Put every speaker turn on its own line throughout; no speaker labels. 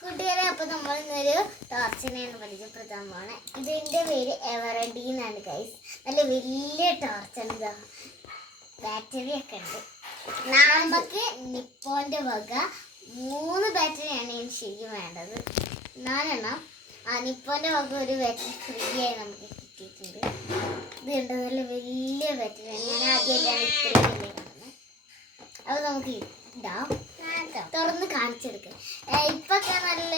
കൂട്ടുകാരെ അപ്പൊ നമ്മൾ ഇന്നൊരു ടോർച്ചിനെയാണ് പരിചയപ്പെടുത്താൻ പോണേ ഇതിന്റെ പേര് എവറഡി എന്നാണ് കൈസ് നല്ല വലിയ ടോർച്ചാണ് ബാറ്ററി ഒക്കെ ഉണ്ട്. നമുക്ക് നിപ്പോന്റെ വക മൂന്ന് ബാറ്ററിയാണ് ഇനി ശരിക്കും വേണ്ടത്. നാലെണ്ണം. ആ നിപ്പോന്റെ വക ഒരു ബാറ്ററി ഫ്രീ ആയി നമുക്ക് കിട്ടിയിട്ടുണ്ട്. ഇത് കണ്ടോ? നല്ല വലിയ ബാറ്ററിയാണ് ഞാൻ ആദ്യമായിട്ടാണ് ഇത്രയും വലിയ അത് നമുക്ക് ഇടാം. തുറന്ന് കാണിച്ചെടുക്കാം ഇപ്പൊക്കെ നല്ല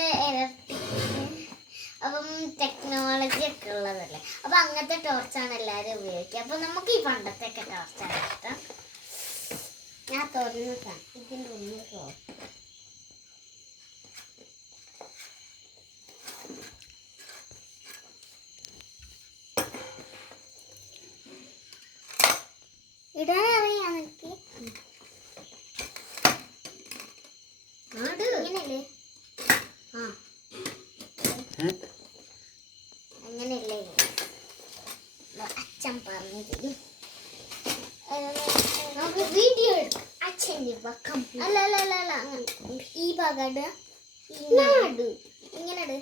അപ്പം ടെക്നോളജി ഒക്കെ ഉള്ളതല്ലേ? അപ്പൊ അങ്ങനത്തെ ടോർച്ചാണ് എല്ലാവരും ഉപയോഗിക്കുക. അപ്പൊ നമുക്ക് ഈ പണ്ടത്തെ ഒക്കെ ടോർച്ചാണ് ഇഷ്ടം. ഞാൻ തുറന്ന് കാണാം ഇതിന്റെ ഉള്ളിൽ ഇടാൻ അറിയാം എനിക്ക് അങ്ങനെയല്ലേ ആ അങ്ങനെയല്ലേ? അച്ഛൻ പറഞ്ഞു തരും. നമുക്ക് വീഡിയോ എടുക്കാം. അച്ഛന്റെ പക്കം. അല്ല അല്ല അല്ല. ഈ ഇങ്ങോട്ട് ഇങ്ങനെ ഇട്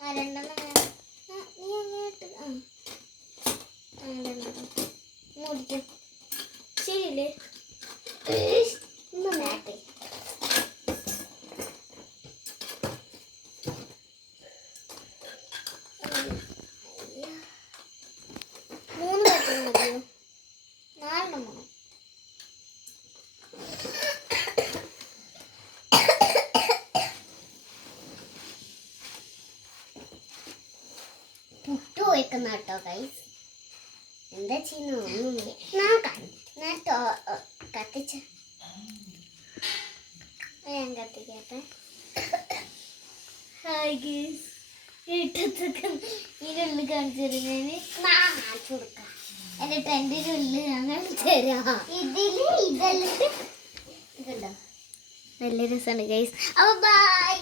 ആ രണ്ടെണ്ണം നീ അങ്ങോട്ട്. ശരിയല്ലേ? നാലെണ്ണം വേണം പുട്ടു വയ്ക്കുന്ന കേട്ടോ കൈസ് എന്താ ചെയ്യുന്ന ഒന്നുമില്ല ഞാൻ ഞാൻ കത്തിച്ച ഞാൻ കത്തിക്കട്ടെ. ഹായ് ഗീസ് വീട്ടത്തൊക്കെ ഇതിനുള്ളിൽ കാണിച്ചു തരുന്നതിന് ഞാൻ കാണിച്ചു കൊടുക്കാം എന്റെ ടെന്റിന്റെ ഉള്ളിൽ ഞാൻ തരാം. ഇതിൽ ഇതല്ലേ ഇതുണ്ടോ? നല്ല രസമാണ് ഗൈസ് അപ്പൊ ബൈ